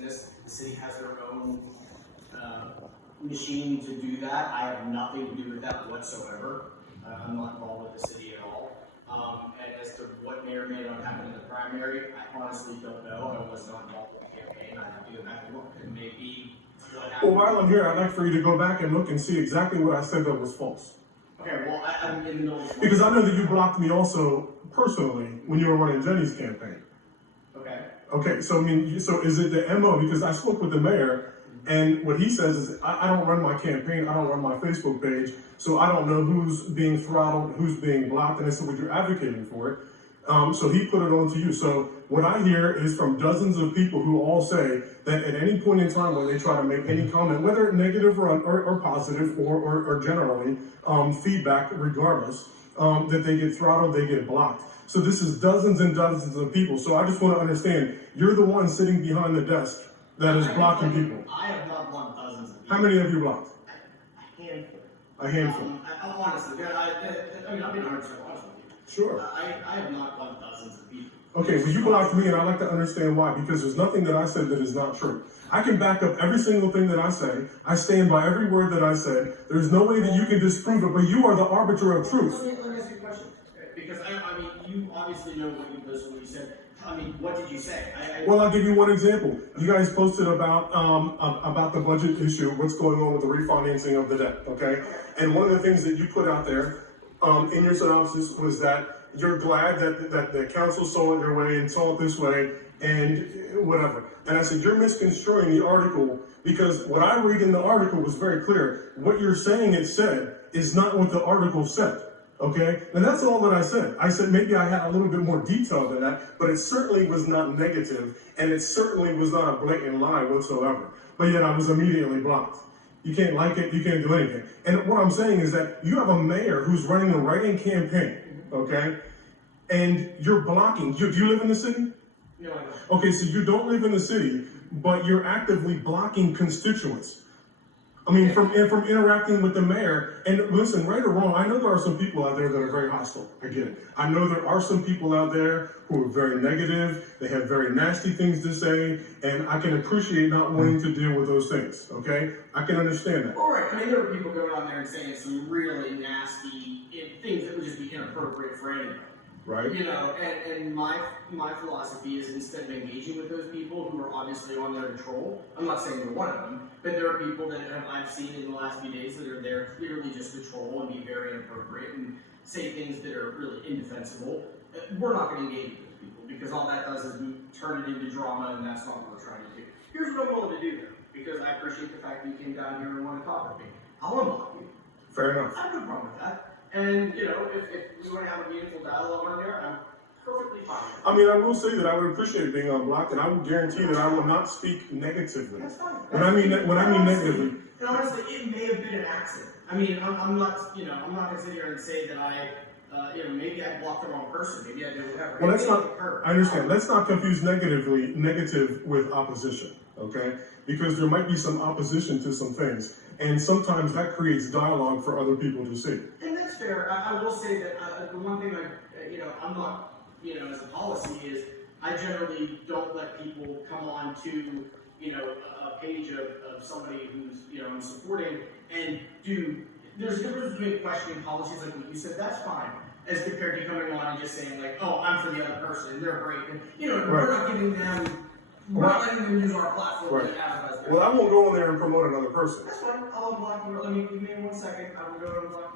business. The city has their own machine to do that. I have nothing to do with that whatsoever. I'm not involved with the city at all. And as to what may or may not happen in the primary, I honestly don't know. I was not involved with the campaign. I have to go back and look. It may be what happened. Well, while I'm here, I'd like for you to go back and look and see exactly what I said that was false. Okay, well, I'm in the middle of... Because I know that you blocked me also personally when you were running Jenny's campaign. Okay. Okay, so I mean, so is it the MO? Because I spoke with the mayor, and what he says is, I don't run my campaign, I don't run my Facebook page, so I don't know who's being throttled, who's being blocked, and I said, well, you're advocating for it. So he put it on to you. So what I hear is from dozens of people who all say that at any point in time when they try to make any comment, whether negative or positive or generally, feedback regardless, that they get throttled, they get blocked. So this is dozens and dozens of people. So I just want to understand, you're the one sitting behind the desk that is blocking people. I have not blocked dozens of people. How many have you blocked? A handful. A handful. Honestly, I mean, I'll be 100% honest with you. Sure. I have not blocked dozens of people. Okay, well, you blocked me, and I'd like to understand why, because there's nothing that I said that is not true. I can back up every single thing that I say. I stand by every word that I said. There's no way that you can disprove it, but you are the arbiter of truth. Let me ask you a question. Because, I mean, you obviously know what you posted, what you said. I mean, what did you say? Well, I'll give you one example. You guys posted about the budget issue, what's going on with the refinancing of the debt, okay? And one of the things that you put out there in your synopsis was that you're glad that the council saw it your way and saw it this way and whatever. And I said, you're misconstruing the article because what I read in the article was very clear. What you're saying it said is not what the article said. Okay, and that's all that I said. I said maybe I had a little bit more detail than that, but it certainly was not negative, and it certainly was not a blatant lie whatsoever. But yet I was immediately blocked. You can't like it, you can't do anything. And what I'm saying is that you have a mayor who's running a write-in campaign, okay, and you're blocking. Do you live in the city? No, I don't. Okay, so you don't live in the city, but you're actively blocking constituents. I mean, from interacting with the mayor, and listen, right or wrong, I know there are some people out there that are very hostile. I get it. I know there are some people out there who are very negative. They have very nasty things to say, and I can appreciate not wanting to deal with those things. Okay, I can understand that. All right. I mean, there were people going on there and saying some really nasty things that would just be inappropriate for anyone. Right. You know, and my philosophy is instead of engaging with those people who are obviously on their troll, I'm not saying you're one of them, but there are people that I've seen in the last few days that are there clearly just to troll and be very inappropriate and say things that are really indefensible. We're not going to engage with those people because all that does is turn it into drama, and that's not what we're trying to do. Here's what I'm willing to do, though, because I appreciate the fact that you came down here and wanted to talk with me. I'll unblock you. Fair enough. I have no problem with that. And, you know, if you want to have a meaningful dialogue on there, I'm perfectly fine with it. I mean, I will say that I would appreciate being unblocked, and I will guarantee that I will not speak negatively. That's fine. When I mean negatively. And honestly, it may have been an accident. I mean, I'm not going to sit here and say that maybe I blocked the wrong person. Maybe I did whatever. Well, let's not, I understand. Let's not confuse negative with opposition, okay? Because there might be some opposition to some things, and sometimes that creates dialogue for other people to see. And that's fair. I will say that the one thing I'm not, as a policy is I generally don't let people come on to, a page of somebody who's, I'm supporting and there's a difference between questioning policies like what you said, that's fine, as compared to coming on and just saying like, oh, I'm for the other person, and they're great. And, we're not giving them, we're not letting them use our platform to advertise. Well, I won't go in there and promote another person. That's fine. I'll unblock you. Give me 1 second. I will go and unblock